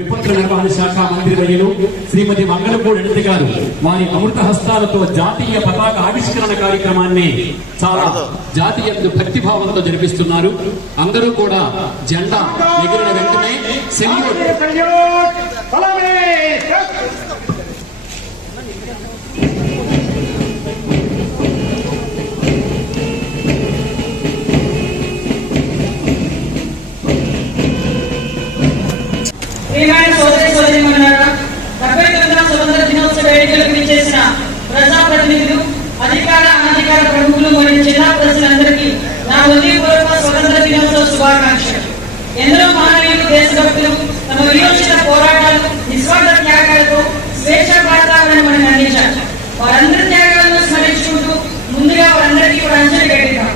విపత్తుల నిర్వహణ శాఖ మంత్రివర్యులు శ్రీమతి మంగళపూడి అనిత గారు వారి అమృత హస్తాలతో జాతీయ పతాక ఆవిష్కరణ కార్యక్రమాన్ని చాలా జాతీయ భక్తిభావంతో జరిపిస్తున్నారు. అందరూ కూడా జెండా ఎగిరిన వెంటనే సెల్యూట్ స్వతంత్ర దినోత్సవ వేడుకలకు విచ్చేసిన ప్రజాప్రతినిధులు, అధికార అనధికార ప్రముఖులు మరియు జిల్లా ప్రజలందరికీ నా హృదయపూర్వక స్వతంత్ర దినోత్సవ శుభాకాంక్షలు. ఎందరో మహనీయులు దేశభక్తులు తమ వియోచిత పోరాటాలు, నిస్వార్థ త్యాగాలతో స్వేచ్ఛ వాతావరణం మనకు అందించారు. వారందరి త్యాగాలను స్మరించుకుంటూ ముందుగా వారందరికీ కూడా అంజలి ఘటిద్దాం.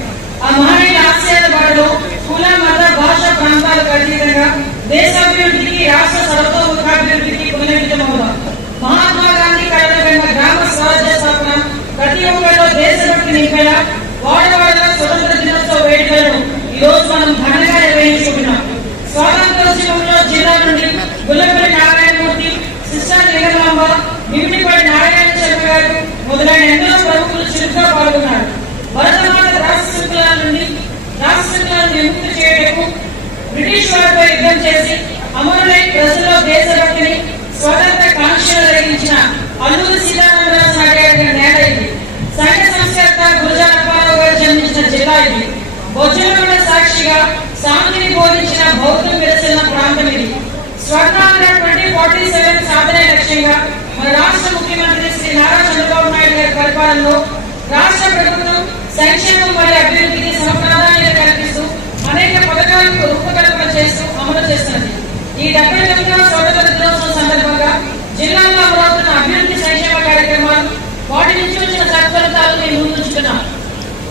ఆ మహనీయుల ఆశయాల బాటలో కుల, మత, భాష, ప్రాంతాలకు అతీతంగా దేశాభివృద్ధికి, రాష్ట్ర సర్వతోముఖాభివృద్ధికి పునర్మితమవుదాం. మహాత్మా గాంధీ కళలో కన్నా గ్రామ స్వరాజ్య స్థాపన ప్రతి ఒక్కరిలో దేశభక్తి నింపేలా వాడవాడలో స్వతంత్ర దినోత్సవ వేడుకలను ఈ రోజు మనం ఘనంగా నిర్వహించుకుంటున్నాం. స్వాతంత్రోద్యమంలో జిల్లా నుండి గుల్లపల్లి నారాయణమూర్తి, సిస్టర్ లింగమాంబ, నిమిటిపల్లి నారాయణ శర్మ గారు మొదలైన ఎందరో ప్రముఖులు చురుగ్గా పాల్గొన్నారు. భరతమాత రాష్ట్రాలను విముక్తి చేయటకు బ్రిటిష్ వారిపై యుద్ధం చేసి అమరులై ప్రజల్లో దేశభక్తిని, స్వతంత్ర కాంక్షలు కలిగించిన అల్లూరి సీతారామరాజు నాయుడు గారి నేల ఇది. సంఘ సంస్కర్త గురజాడ అప్పారావు గారు జన్మించిన జిల్లా ఇది. బొజ్జలగూడ సాక్షిగా శాంతిని బోధించిన బౌద్ధం విరసిన ప్రాంతం ఇది. స్వర్ణాంధ్ర 2047 సాధనే లక్ష్యంగా మన రాష్ట్ర ముఖ్యమంత్రి శ్రీ నారా చంద్రబాబు నాయుడు గారి పరిపాలనలో రాష్ట్ర ప్రభుత్వం సంక్షేమం మరియు అభివృద్ధికి సమప్రాధాన్యత కల్పిస్తూ అనేక పథకాలకు రూపకల్పన చేస్తూ అమలు చేస్తున్నది. ఈ 79వ స్వతంత్ర దినోత్సవం సందర్భంగా జిల్లాలో అమలవుతున్న అభివృద్ధి సంక్షేమ కార్యక్రమాలు, వాటి నుంచి వచ్చిన సత్ఫలితాలు మేము ముందుంచుతున్నాం.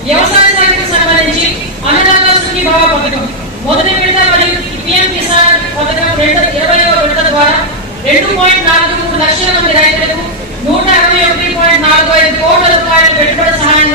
వ్యవసాయ శాఖకు సంబంధించి అన్నదాత సుఖీభావ పథకం మొదటి విడత మరియు పిఎం కిసాన్ పథకం 20వ విడత ద్వారా 2.43 లక్షల మంది రైతులకు 161.45 కోట్ల రూపాయల పెట్టుబడి సహాయం